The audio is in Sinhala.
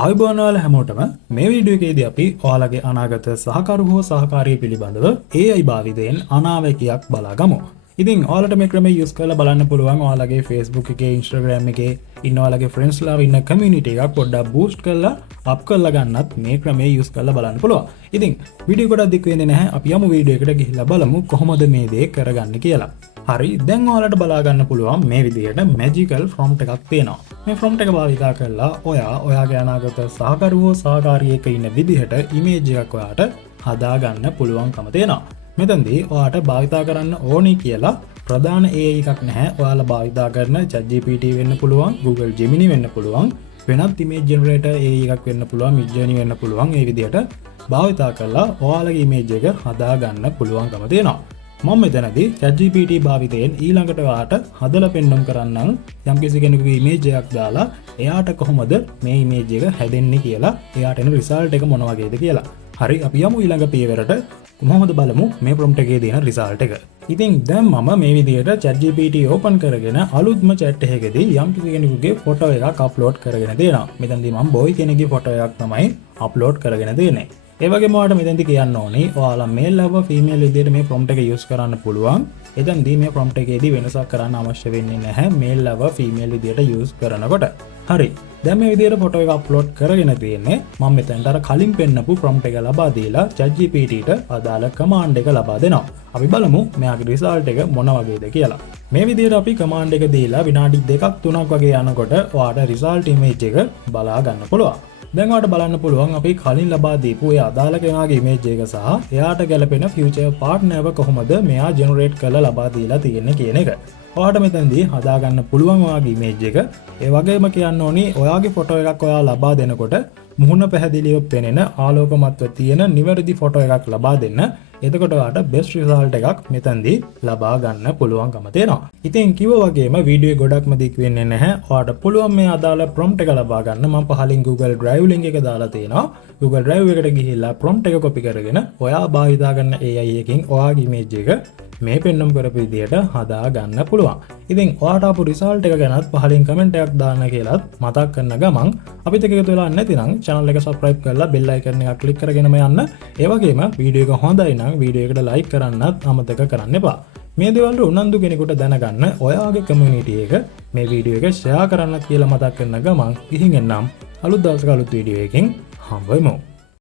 ආයුබෝවන් හැමෝටම මේ වීඩියෝ එකේදී අපි ඔයාලගේ අනාගත සහකරු හෝ සහකාරිය පිළිබඳව AI භාවිතයෙන් අනාවැකියක් බලාගමු. ඉතින් ඔයාලට මේ ක්‍රමය යූස් කරලා බලන්න පුළුවන් ඔයාලගේ Facebook එකේ Instagram එකේ ඉන්න ඔයාලගේ friends ලා ඉන්න community එකක් පොඩ්ඩක් boost කරලා up කරලා ගන්නත් මේ ක්‍රමය යූස් කරලා බලන්න පුළුවන්. ඉතින් වීඩියෝ ගොඩක් දික් වෙන්නේ නැහැ. අපි යමු වීඩියෝ එකට ගිහිල්ලා බලමු කොහොමද මේ දේ කරගන්නේ කියලා. හරි දැන් ඔයාලට බලා ගන්න පුළුවන් මේ විදිහට magical prompt එකක් තියෙනවා. මේ prompt එක භාවිතා කරලා ඔයාගේ අනාගත සහකරුවෝ සහකාරියෙක් ඉන්න විදිහට image එකක් ඔයාට හදා ගන්න පුළුවන්කම තියෙනවා. මෙතනදී ඔයාට භාවිතා කරන්න ඕනි කියලා ප්‍රධාන AI එකක් නැහැ. ඔයාලා භාවිතා කරන ChatGPT වෙන්න පුළුවන්, Google Gemini වෙන්න පුළුවන්, වෙනත් image generator AI එකක් වෙන්න පුළුවන්, Midjourney වෙන්න පුළුවන්. මේ විදිහට භාවිතා කරලා ඔයාලගේ image එක හදා ගන්න පුළුවන්කම තියෙනවා. මම මෙතනදී ChatGPT භාවිතයෙන් ඊළඟට ඔයාට හදලා පෙන්වන්න කරන්නම් යම්කිසි කෙනෙකුගේ image එකක් දාලා එයාට කොහොමද මේ image එක හැදෙන්නේ කියලා එයාට එන result එක මොන වගේද කියලා. හරි අපි යමු ඊළඟ පියවරට. කොහොමද බලමු මේ prompt එකේ දෙන result එක. ඉතින් දැන් මම මේ විදිහට ChatGPT open කරගෙන අලුත්ම chat එකකදී යම්කිසි කෙනෙකුගේ photo එකක් upload කරගෙන දෙනවා. මෙතනදී මම boy කෙනෙකුගේ photo එකක් තමයි upload කරගෙන දෙන්නේ. ඒ වගේම ඔයාලට මෙතෙන්දී කියන්න ඕනේ ඔයාලා male ලව female විදිහට මේ prompt එක use කරන්න පුළුවන්. එතෙන්දී මේ prompt එකේදී වෙනසක් කරන්න අවශ්‍ය වෙන්නේ නැහැ male ලව female විදිහට use කරනකොට. හරි. දැන් මේ විදිහට photo එක upload කරගෙන තියෙන්නේ මම මෙතෙන්ට අර කලින් පෙන්නපු prompt එක ලබා දීලා ChatGPT-ට අදාළ command එක ලබා දෙනවා. අපි බලමු මෙයාගේ result එක මොන වගේද කියලා. මේ විදිහට අපි command එක දීලා විනාඩි 2ක් 3ක් වගේ යනකොට ඔයාට result image එක බලා ගන්න පුළුවන්. දැන් ඔයාලට බලන්න පුළුවන් අපි කලින් ලබා දීපු ඒ අදාළ කෙනාගේ image එක සහ එයාට ගැලපෙන future partner එක කොහොමද මෙයා generate කරලා ලබා දීලා තියෙන්නේ කියන එක. ඔයාට මෙතනදී හදා ගන්න පුළුවන් ඔයාගේ image එක. ඒ වගේම කියන්න ඕනි ඔයාගේ photo එකක් ඔයා ලබා දෙනකොට මුහුණ පැහැදිලිව පෙනෙන ආලෝකමත්ව තියෙන නිවැරදි photo එකක් ලබා දෙන්න. එතකොට ඔයාට best result එකක් මෙතනදී ලබා ගන්න පුළුවන්කම තියෙනවා. ඉතින් කිව්වා වගේම වීඩියෝ ගොඩක්ම දික් වෙන්නේ නැහැ. ඔයාට පුළුවන් මේ අදාළ prompt එක ලබා ගන්න. මම පහලින් Google Drive link එක දාලා තියෙනවා. Google Drive එකට ගිහිල්ලා prompt එක copy කරගෙන ඔයා භාවිතා කරන AI එකකින් ඔයාගේ image එක මේ පෙන්වම් කරපු විදිහට හදා ගන්න පුළුවන්. ඉතින් ඔයාට ආපු result එක ගැනත් පහලින් comment එකක් දාන්න කියලාත් මතක් කරන ගමන් අපිත් එක්ක එකතු වෙලා නැතිනම් channel එක subscribe කරලා bell icon එක click කරගෙනම යන්න. ඒ වගේම වීඩියෝ එක හොඳයි නම් වීඩියෝ එකට like කරන්නත් අමතක කරන්න එපා. මේ දේවල් උනන්දු කෙනෙකුට දැනගන්න ඔයාගේ community එක මේ වීඩියෝ එක share කරන්න කියලා මතක් කරන ගමන් ගිහින් එන්නම් අලුත් දවසක අලුත් වීඩියෝ එකකින් හම්බ වෙමු.